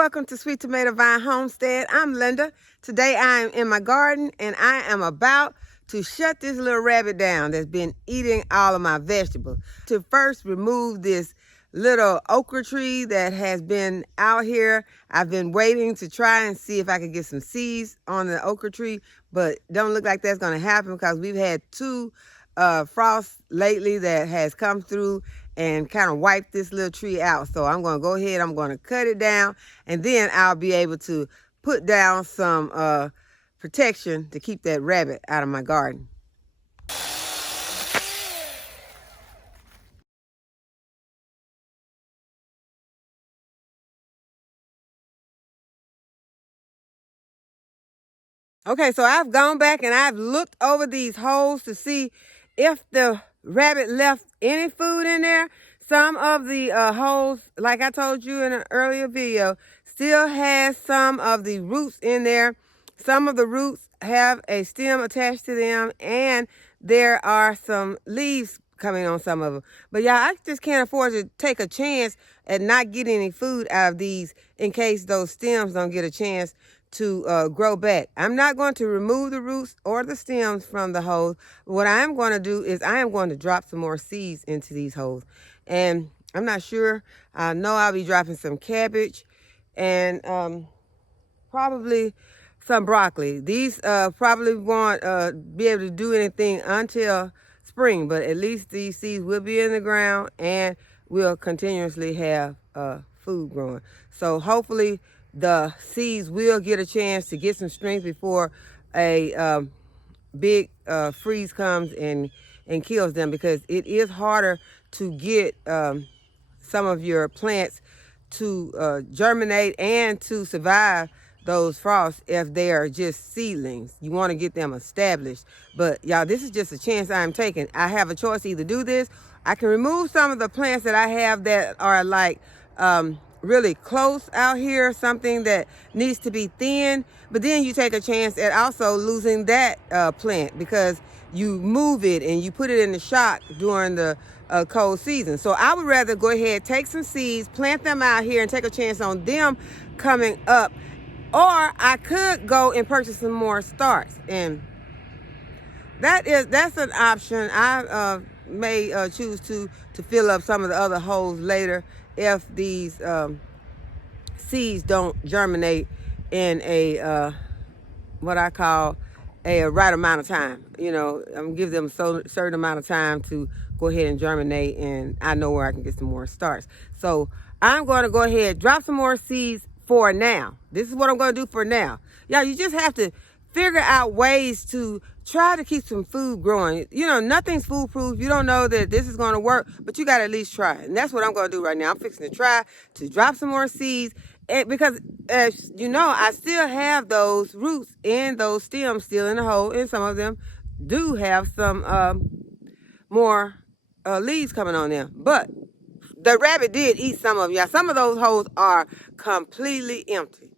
welcome to Sweet Tomato Vine Homestead. I'm Linda. Today I am in my garden and I am about to shut this little rabbit down that's been eating all of my vegetables. To first remove this little okra tree that has been out here. I've been waiting to try and see if I could get some seeds on the okra tree, but don't look like that's going to happen because we've had two frosts lately that has come through and kind of wipe this little tree out. So I'm going to go ahead, I'm going to cut it down, and then I'll be able to put down some protection to keep that rabbit out of my garden. Okay, so I've gone back and I've looked over these holes to see if the rabbit left any food in there. Some of the holes, like I told you in an earlier video, still has some of the roots in there. Some of the roots have a stem attached to them, and there are some leaves coming on some of them. But yeah, I just can't afford to take a chance at not getting any food out of these in case those stems don't get a chance to grow back. I'm not going to remove the roots or the stems from the holes. What I am going to do is I am going to drop some more seeds into these holes. And I'm not sure. I know I'll be dropping some cabbage and probably some broccoli. These probably won't be able to do anything until spring, but at least these seeds will be in the ground and we'll continuously have food growing. So hopefully the seeds will get a chance to get some strength before a big freeze comes and kills them, because it is harder to get some of your plants to germinate and to survive those frosts if they are just seedlings. You want to get them established. But y'all, this is just a chance I'm taking. I have a choice to either do this. I can remove some of the plants that I have that are like really close out here, something that needs to be thin, but then you take a chance at also losing that plant because you move it and you put it in the shock during the cold season. So I would rather go ahead, take some seeds, plant them out here and take a chance on them coming up. Or I could go and purchase some more starts, and that's an option. I may choose to fill up some of the other holes later if these seeds don't germinate in a what I call a right amount of time. You know, I'm gonna give them a certain amount of time to go ahead and germinate, and I know where I can get some more starts. So I'm going to go ahead, drop some more seeds for now. This is what I'm going to do for now. Yeah, you just have to figure out ways to try to keep some food growing. You know, nothing's foolproof. You don't know that this is going to work, but you got to at least try it. And that's what I'm going to do right now. I'm fixing to try to drop some more seeds. And because, as you know, I still have those roots and those stems still in the hole, and some of them do have some more leaves coming on them. But the rabbit did eat some of them. Yeah, some of those holes are completely empty.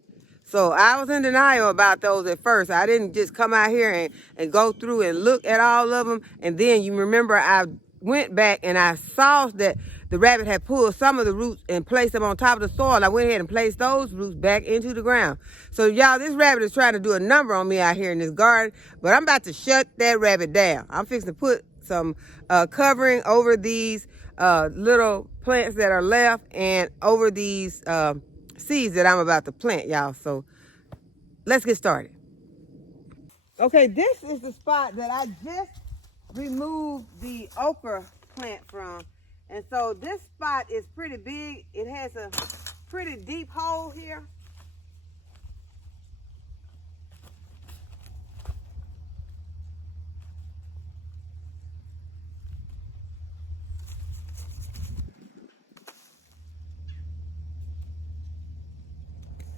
So I was in denial about those at first. I didn't just come out here and go through and look at all of them. And then you remember I went back and I saw that the rabbit had pulled some of the roots and placed them on top of the soil. I went ahead and placed those roots back into the ground. So y'all, this rabbit is trying to do a number on me out here in this garden, but I'm about to shut that rabbit down. I'm fixing to put some covering over these little plants that are left and over these seeds that I'm about to plant, y'all. So let's get started. Okay, this is the spot that I just removed the okra plant from. And so this spot is pretty big. It has a pretty deep hole here.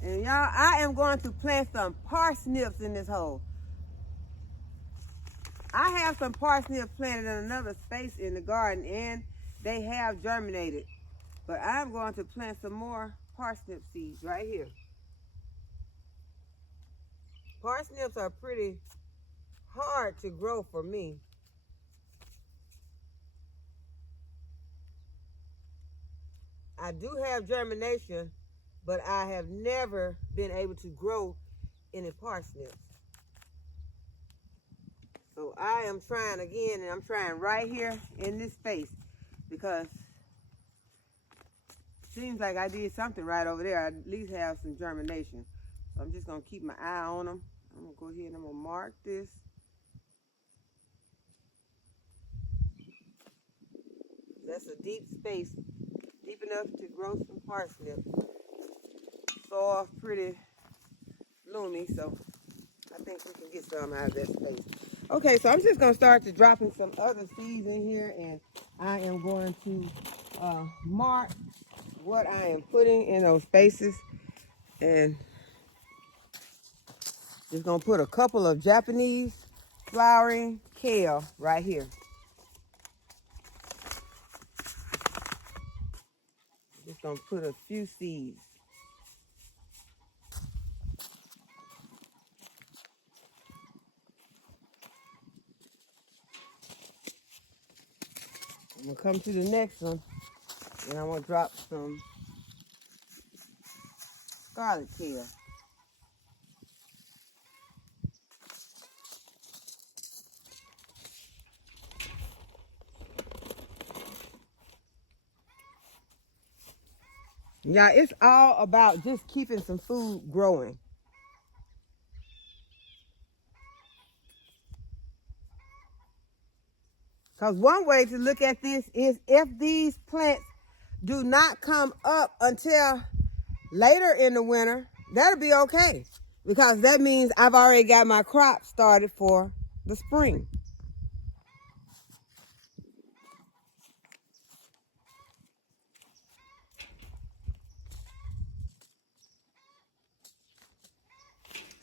And y'all, I am going to plant some parsnips in this hole. I have some parsnips planted in another space in the garden, and they have germinated. But I'm going to plant some more parsnip seeds right here. Parsnips are pretty hard to grow for me. I do have germination, but I have never been able to grow any parsnips. So I am trying again, and I'm trying right here in this space because it seems like I did something right over there. I at least have some germination. So I'm just going to keep my eye on them. I'm going to go ahead and I'm going to mark this. That's a deep space, deep enough to grow some parsnips. Soil pretty loomy, so I think we can get some out of that space. Okay, so I'm just going to start to dropping some other seeds in here, and I am going to mark what I am putting in those spaces, and just going to put a couple of Japanese flowering kale right here. Just going to put a few seeds. I'm going to come to the next one, and I'm going to drop some scarlet kale. Yeah, it's all about just keeping some food growing. Because one way to look at this is if these plants do not come up until later in the winter, that'll be okay. Because that means I've already got my crop started for the spring.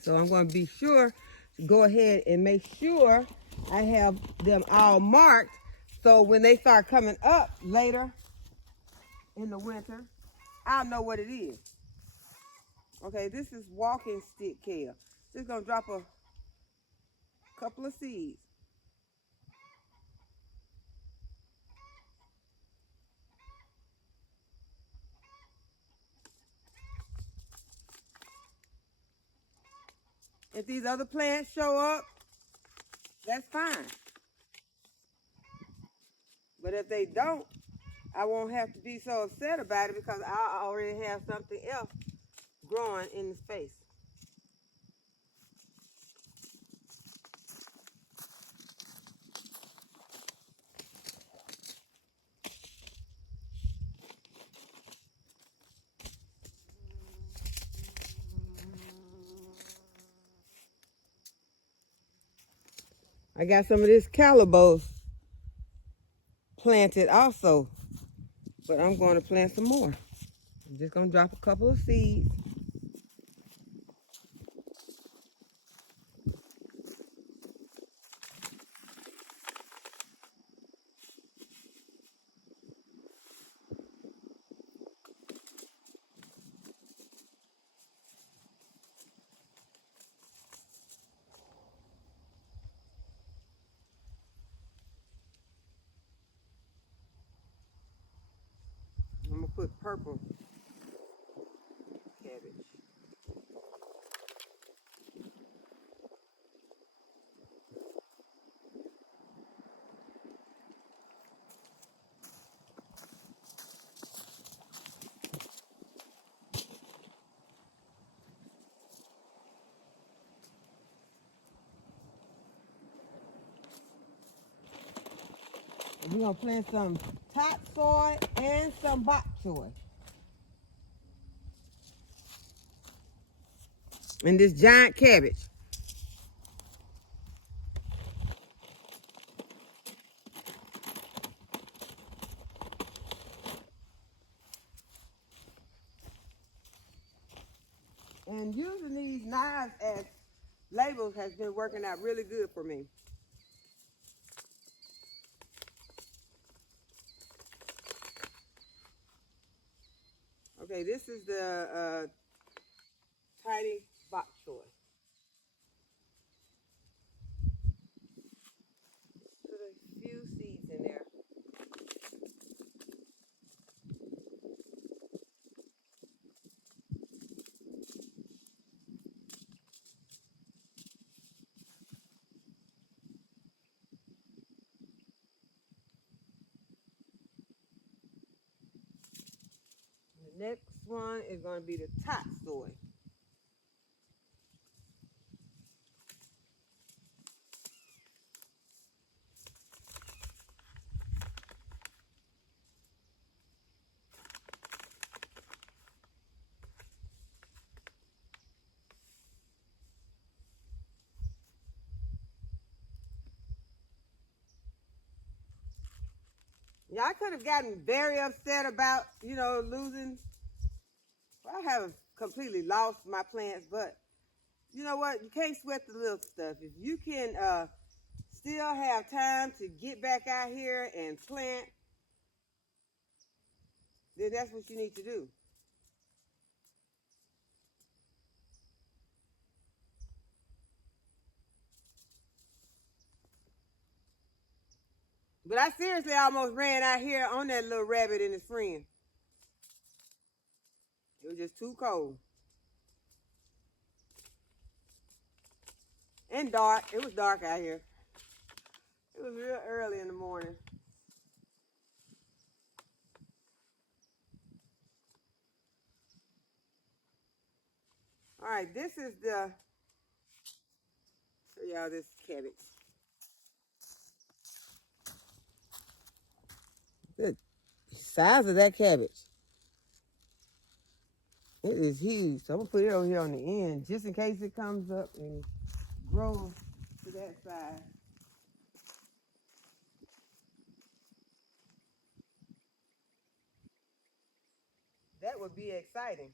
So I'm going to be sure to go ahead and make sure I have them all marked. So when they start coming up later in the winter, I'll know what it is. Okay, this is walking stick kale. Just going to drop a couple of seeds. If these other plants show up, that's fine. But if they don't, I won't have to be so upset about it because I already have something else growing in the space. I got some of this calabash planted also, but I'm going to plant some more. I'm just going to drop a couple of seeds. I'm going to put purple cabbage. We're going to plant some topsoil and some bok choy in this giant cabbage. And using these knives as labels has been working out really good for me. Okay, this is the tiny bok choy. Put a few seeds in there. one is going to be the top soy. Yeah, I could have gotten very upset about, losing. Well, I haven't completely lost my plants, but you know what? You can't sweat the little stuff. If you can still have time to get back out here and plant, then that's what you need to do. But I seriously almost ran out here on that little rabbit and his friend. It was just too cold. And dark. It was dark out here. It was real early in the morning. All right, this is show y'all this cabbage. The size of that cabbage. It is huge. So I'm going to put it over here on the end just in case it comes up and grows to that size. That would be exciting.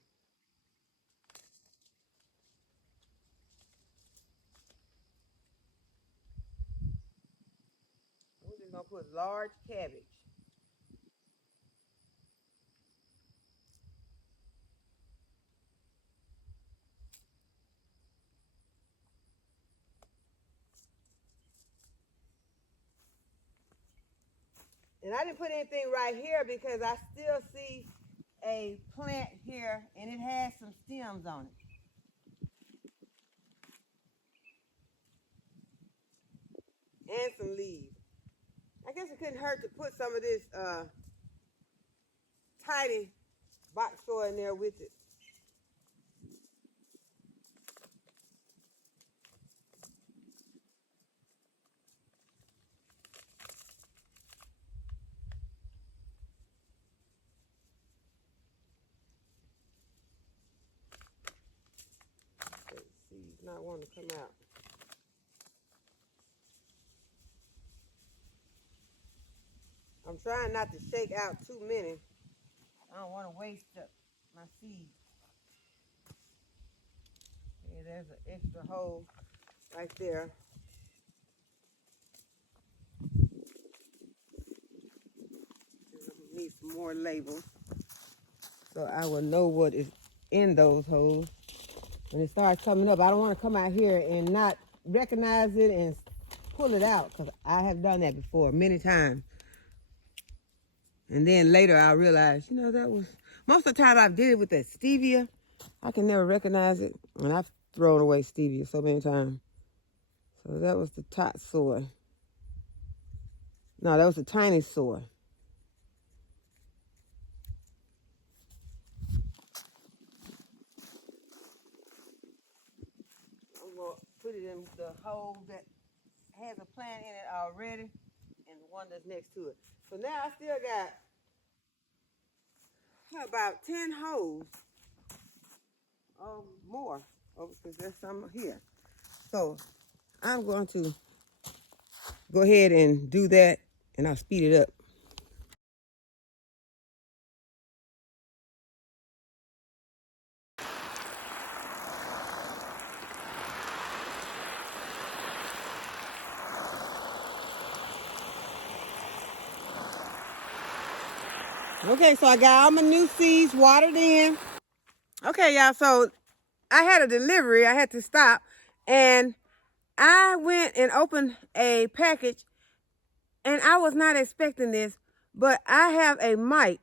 We're just going to put large cabbage. And I didn't put anything right here because I still see a plant here and it has some stems on it. And some leaves. I guess it couldn't hurt to put some of this tiny box soil in there with it. Seeds not wanting to come out. I'm trying not to shake out too many. I don't want to waste my seeds. Okay, there's an extra hole right there. Need some more labels so I will know what is in those holes. When it starts coming up, I don't want to come out here and not recognize it and pull it out because I have done that before many times. And then later I'll realize, that was, most of the time I've did it with that stevia. I can never recognize it. And I've thrown away stevia so many times. So that was the top soy. No, that was the tiny soy. I'm going to put it in the hole that has a plant in it already and the one that's next to it. So now I still got about 10 holes or more because there's some here. So I'm going to go ahead and do that and I'll speed it up. Okay, so I got all my new seeds watered in. Okay, y'all, so I had a delivery. I had to stop. And I went and opened a package. And I was not expecting this. But I have a mic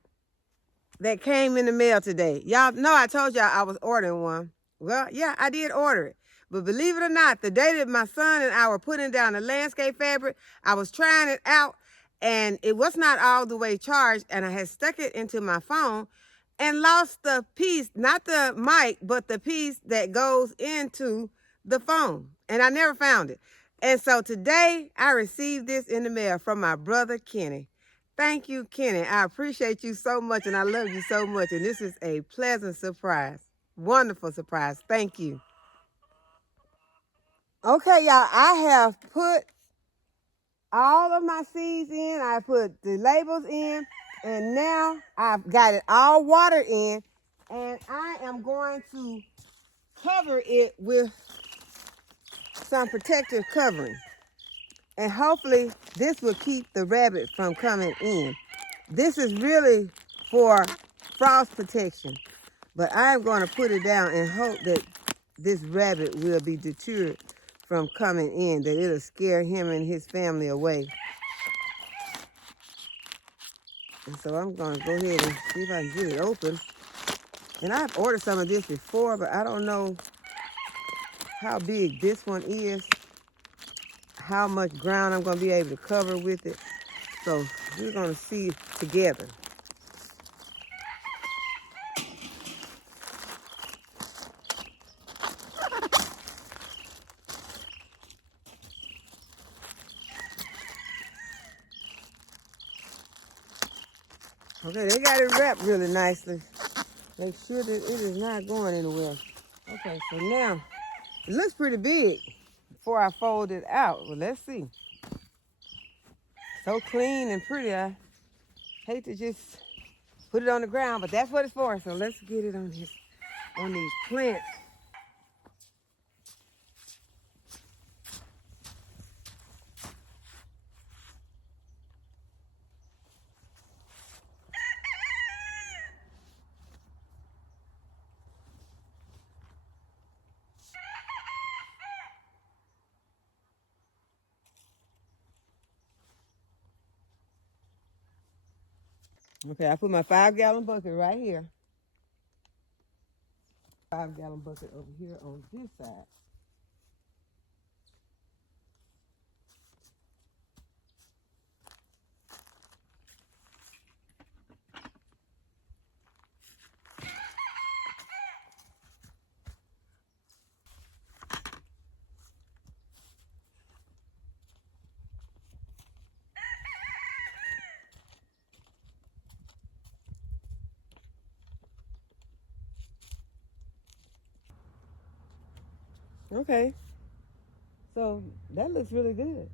that came in the mail today. Y'all know I told y'all I was ordering one. Well, yeah, I did order it. But believe it or not, the day that my son and I were putting down the landscape fabric, I was trying it out. And it was not all the way charged. And I had stuck it into my phone. and lost the piece, not the mic, but the piece that goes into the phone. And I never found it. And so today I received this in the mail from my brother, Kenny. Thank you, Kenny. I appreciate you so much and I love you so much. And this is a pleasant surprise. Wonderful surprise. Thank you. Okay, y'all, I have put all of my seeds in. I put the labels in. And now I've got it all watered in. And I am going to cover it with some protective covering. And hopefully this will keep the rabbit from coming in. This is really for frost protection. But I'm going to put it down and hope that this rabbit will be deterred from coming in, that it'll scare him and his family away. And so I'm going to go ahead and see if I can get it open. And I've ordered some of this before, but I don't know how big this one is, how much ground I'm going to be able to cover with it. So we're going to see together. Okay, they got it wrapped really nicely. Make sure that it is not going anywhere. Okay, so now it looks pretty big before I fold it out. Well, let's see. So clean and pretty. I hate to just put it on the ground, but that's what it's for. So let's get it on these plants. Okay, I put my 5-gallon bucket right here. 5-gallon bucket over here on this side. Okay, so that looks really good.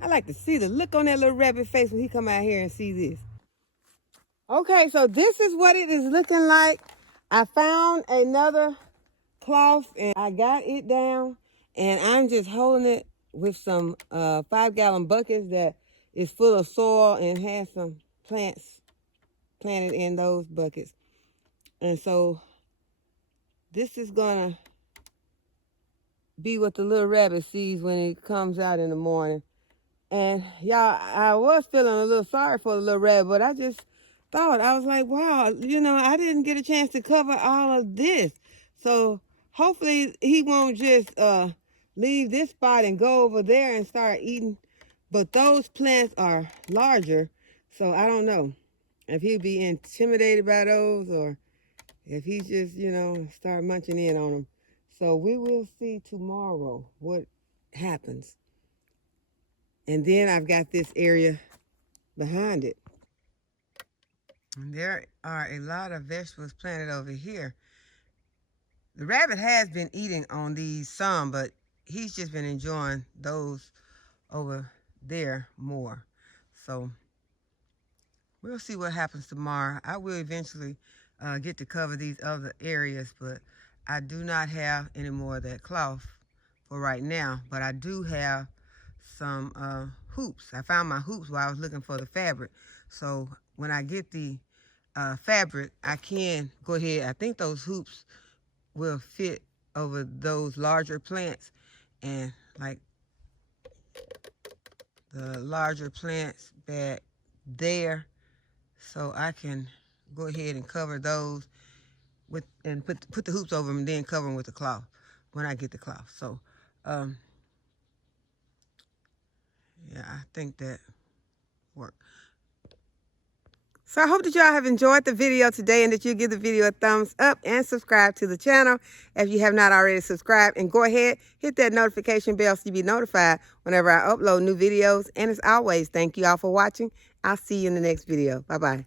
I like to see the look on that little rabbit face when he come out here and see this. Okay, so this is what it is looking like. I found another cloth and I got it down and I'm just holding it with some 5-gallon buckets that is full of soil and has some plants planted in those buckets. And so this is gonna be what the little rabbit sees when it comes out in the morning. And y'all, I was feeling a little sorry for the little rabbit, but I just thought, I was like, wow, I didn't get a chance to cover all of this. So hopefully he won't just leave this spot and go over there and start eating. But those plants are larger, so I don't know if he'd be intimidated by those or if he just, start munching in on them. So we will see tomorrow what happens. And then I've got this area behind it. And there are a lot of vegetables planted over here. The rabbit has been eating on these some, but he's just been enjoying those over there more. So we'll see what happens tomorrow. I will eventually get to cover these other areas, but I do not have any more of that cloth for right now. But I do have some hoops. I found my hoops while I was looking for the fabric. So when I get the fabric, I can go ahead. I think those hoops will fit over those larger plants, and like the larger plants back there, so I can go ahead and cover those with and put the hoops over them and then cover them with the cloth when I get the cloth. So yeah, I think that worked. So I hope that y'all have enjoyed the video today and that you give the video a thumbs up and subscribe to the channel if you have not already subscribed. And go ahead, hit that notification bell so you be notified whenever I upload new videos. And as always, thank you all for watching. I'll see you in the next video. Bye-bye.